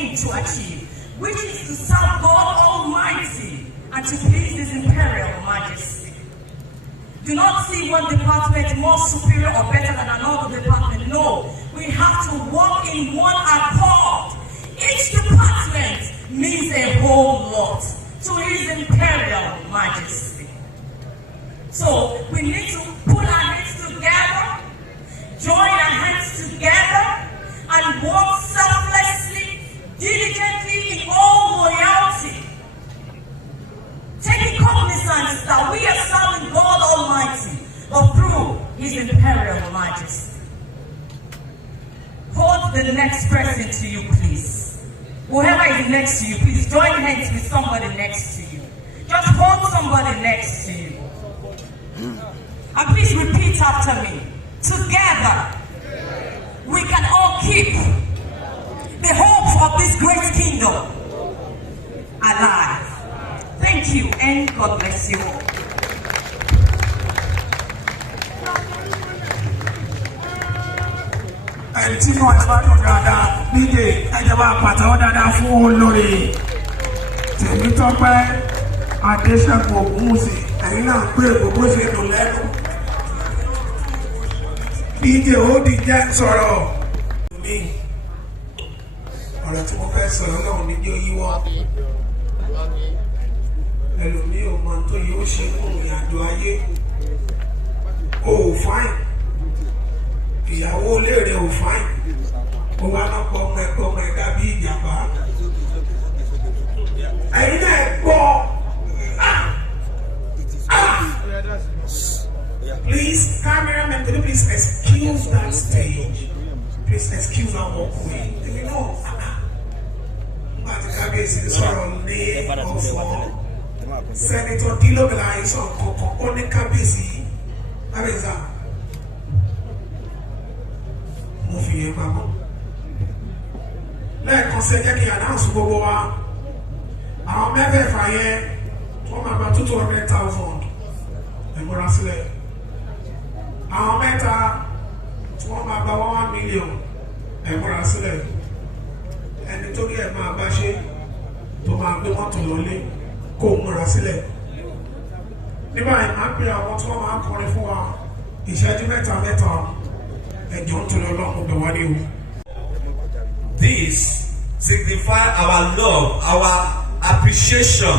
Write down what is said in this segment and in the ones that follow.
aim to achieve, which is to serve God Almighty and to please His Imperial Majesty. Do not see one department more superior or better than another department. No, we have to work in one accord. Each department means a whole lot to His Imperial Majesty. So we need to put our heads together, join our hands together, and work selflessly, diligently, in all loyalty, taking cognizance that we are serving God Almighty, but through His Imperial Majesty. Hold the next person to you, please. Whoever is next to you, please join hands with somebody next to you. Just hold somebody next to you. And please repeat after me. Together, we can all keep the hope of this great kingdom alive. Thank you, and God bless you all. Tí wọ́n ti bá dùn dáadáa nídè ẹ̀jẹ̀ bá pàtàkì dáadáa fún olórí Temitope Adéṣẹ́gun Ògúnwùsì. Ẹ̀yin náà pé gbogbo ṣe dùn lẹ́nu. Díje ó di jẹ́ sọ̀rọ̀ mi. Ọ̀rọ̀ tí mo fẹ́ sọ̀rọ̀ náà ní yóò yíwọ́. Ẹlòmíì ò mọ tó yóò ṣe fún ìrìn àjò ayé. O ò fáìn. Ìyàwó léèrè ò fáìn. Ó wá náà pọ̀ ọmọ ẹ̀ka bí ìjàmbá. Ẹ̀yin náà gbọ́. Please, cameraman, could you please excuse that stage? Please excuse our walkway. You know, but the cabbage is sort of late for Senator Dilo Belais on Coco on the cabbage. How is that? Moving Mama. Let us say, Jackie announce gbogbo wa. Àwọn mẹ́fẹ̀ẹ̀fà yẹn wọ́n máa gba 200,000. Ẹ̀mọ́ra sílẹ̀. Àwọn mẹ́ta tí wọ́n máa gba 1 million. Ẹ̀mọ́ra sílẹ̀. Ẹni tó rí ẹ̀ máa bá ṣe tó máa gbé mọ́tò lọlé kó múra sílẹ̀. Nígbà yìí máa pe àwọn tí wọ́n máa kọrin fún wa ìṣẹ́jú mẹ́ta. Ẹ̀jọ̀ ń tún lọ́lọ́run bẹ̀ wá ní o. This signifies our love, our appreciation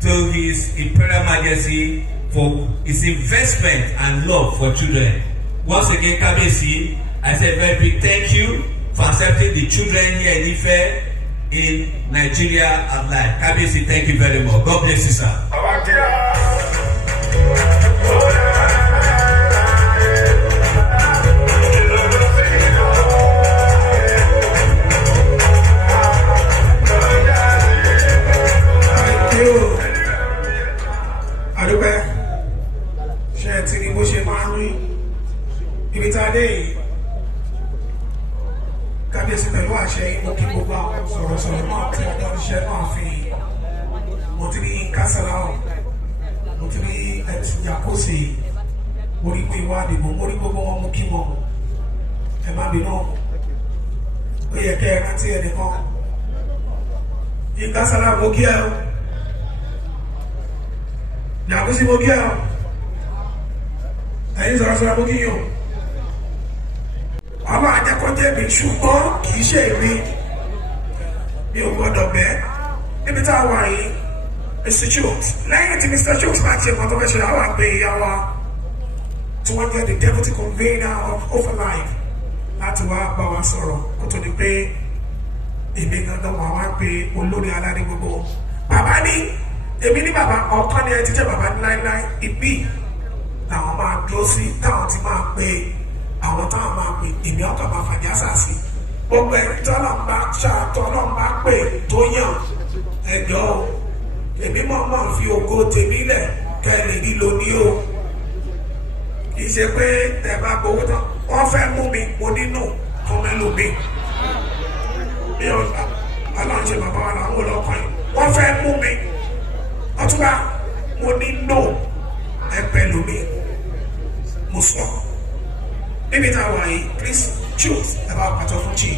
to His Imperial Majesty for his investment and love for children. Once again, Kabisi, I say a very big thank you for accepting the children here in Ife, in Nigeria at large. Kabisi, thank you very much. God bless you, sir. Kábíyèsí pẹ̀lú àṣẹ ìmọ̀ kí gbogbo àwọn sọ̀rọ̀sọ̀rọ̀ náà tí ọjọ́ iṣẹ́ náà fi mo ti rí kásálàó mo ti rí ẹ̀tìjàkóso mo rí pé ìwádìí mo rí gbogbo wọn mú kí wọn ẹ má bínú ó yẹ kẹ́ ẹ rántí ẹnìkan ìkásálàó mo kí ẹ o Jàkóso mo kí ẹ o ẹ̀yin sọ̀rọ̀sọ̀rọ̀ mo kí yín o. Àwọn àjẹkọ́jẹ́ mi ṣùgbọ́n kì í ṣe èmi mi ò gbọ́dọ̀ bẹ́ẹ̀ níbi tá a wà yìí Mr. Chooks lẹ́yìn tí Mr. Chooks máa ti ẹ̀kọ́ tó fẹ́ ṣe àwọn àgbẹ̀ ìyá wa tí wọ́n jẹ́ the deputy convener of Overlife láti wá bá wa sọ̀rọ̀ kó tó di pé èmi gangan wà wá pé olórí aládé gbogbo bàbá ní èmi ní bàbá ọ̀kan ní ẹ ti jẹ́ bàbá láíláí ìbí làwọn máa dúró sí táwọn ti máa pé àwọn táwọn máa pè èmi ọkọ̀ máa fàjà sàsì gbogbo ẹni tọ́lọ́mbà ṣàtọ́lọ́mbà pè tó yàn ẹ̀jọ́ o èmi mọ̀ fi ògo tèmi lẹ̀ kẹ́lẹ̀ lílo ní o kì í ṣe pé tẹ̀ bá gbowó tán wọ́n fẹ́ mú mi mo nínú fún mẹ́lò mi bí ọlọ́run ṣe bàbá wa làwọn olókàn yìí wọ́n fẹ́ mú mi ọtúbà mo nínú ẹgbẹ́ lómi mo sọ. Maybe that way, please choose about Patofuchi.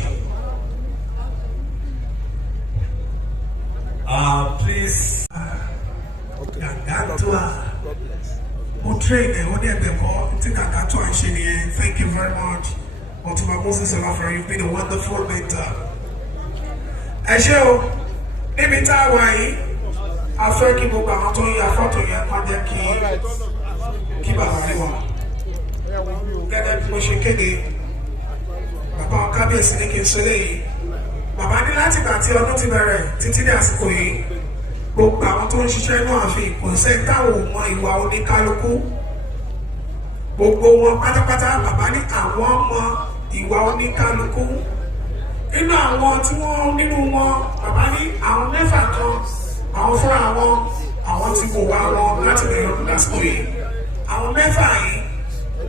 this. Thank you very much. Ultima Moses Olafere, you've been a wonderful mentor. Ẹṣé níbi tá a wà yìí, a fẹ́ kí gbogbo àwọn tó ń ya fọ́tò yẹn kọ́ jẹ́ kí bàbá rí wọn. Gẹ́gẹ́ bí mo ṣe kéde, bàbá kábíyèsí ní kí n ṣe léyìí. Bàbá ní láti gbà tí ọdún ti bẹ̀rẹ̀ títí dé àsìkò yìí, gbogbo àwọn tó ń ṣiṣẹ́ inú ààfin kò sẹ́ni táwọn ò mọ ìwà oníkálukú. Gbogbo wọn pátápátá bàbá ní àwọn mọ ìwà oníkálukú. Nínú àwọn tí wọ́n nínú wọn bàbá ní àwọn mẹ́fà kan àwọn fúnra àwọn tí kò wá wọn láti bẹ̀rẹ̀ ọdún lásìkò yìí. Àwọn mẹ́fà yìí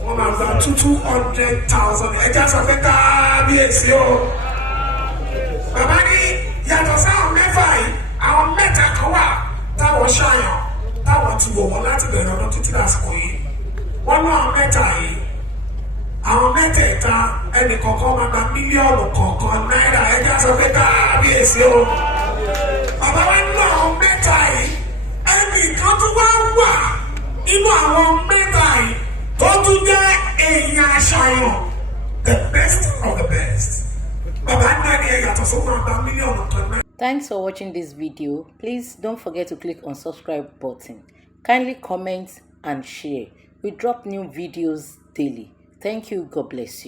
wọ́n máa gba 200,000 ẹja sọ pé kábíyèsí o. Bàbá ní yàtọ̀ sáwọn mẹ́fà yìí àwọn mẹ́ta kan wà táwọn ṣàyàn táwọn ti wò wọ́n láti bẹ̀rẹ̀ ọdún títí lásìkò yìí. Wọ́n náà mẹ́ta yìí àwọn mẹ́tẹ̀ẹ̀ta ẹnì kọ̀ọ̀kan máa gba mílíọ̀nù kọ̀ọ̀kan náírà ẹja sọ pé kábíyèsí o. Bàbá wa nínú àwọn mẹ́ta yìí ẹnì kan tó wá wà nínú àwọn mẹ́ta yìí tó tún jẹ́ èèyàn àṣàyàn, the best of the best. Bàbá náà ní ẹ̀yàtọ̀ sókè àgbà mílíọ̀nù kan náírà. Thanks for watching this video. Please don't forget to click on subscribe button. Kindly comment and share. We drop new videos daily. Thank you. God bless you.